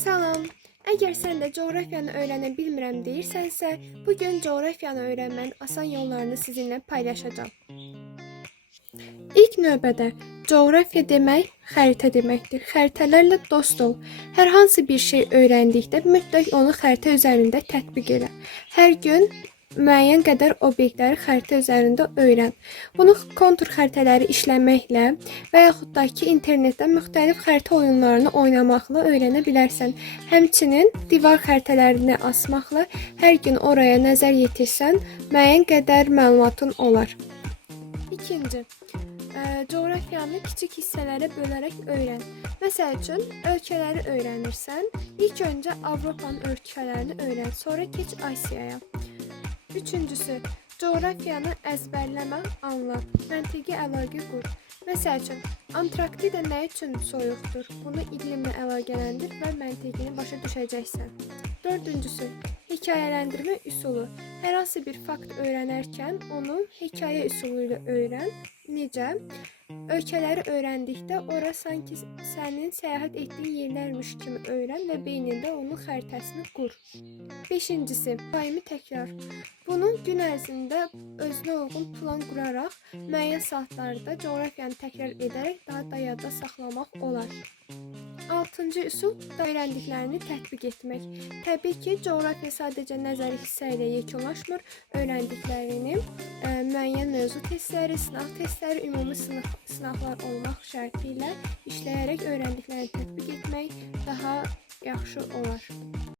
Salam. Əgər sən də coğrafiyanı öyrənə bilmirəm deyirsənsə, bu gün coğrafiyanı öyrənmənin asan yollarını sizinlə paylaşacağam. İlk növbədə coğrafiya demək xəritə deməkdir. Xəritələrlə dost ol. Hər hansı bir şey öyrəndikdə mütləq onu xəritə üzərində tətbiq elə. Hər gün müəyyən qədər obyektləri xəritə üzərində öyrən. Bunu kontur xəritələri işləməklə və yaxud da ki, internetdən müxtəlif xəritə oyunlarını oynamaqla öyrənə bilərsən. Həmçinin divar xəritələrini asmaqla hər gün oraya nəzər yetirsən, müəyyən qədər məlumatın olar. İkinci, coğrafiyanı kiçik hissələrə bölərək öyrən. Məsəl üçün, ölkələri öyrənirsən, ilk öncə Avropanın ölkələrini öyrən, sonra keç Asiyaya. Üçüncüsü, coğrafiyanı əzbərləmə, anla, məntiqi əlaqə qur. Məsəl üçün, Antarktida nə üçün soyuqdur? Bunu iqlimlə əlaqələndir və məntiqini başa düşəcəksən. Dördüncüsü, hekayələndirmə üsulu. Hər hansı bir fakt öyrənərkən onu hekayə üsulu ilə öyrən. Necə? Ölkələri öyrəndikdə ora sanki sənin səyahət etdiyin yerlərmiş kimi öyrən və beynində onun xəritəsini qur. Beşincisi, daimi təkrar. Bunu gün ərzində özünə uyğun plan quraraq, müəyyən saatlarda coğrafiyanı təkrar edərək daha da yadda saxlamaq olar. Altıncı üsul, öyrəndiklərini tətbiq etmək. Təbii ki, coğrafiya sadəcə nəzəri hissə ilə yekunlaşmır. Öyrəndiklərini müəyyən mövzu testləri, sınaq testləri, ümumi sınaqlar olmaq şərti ilə işləyərək öyrəndiklərini tətbiq etmək daha yaxşı olar.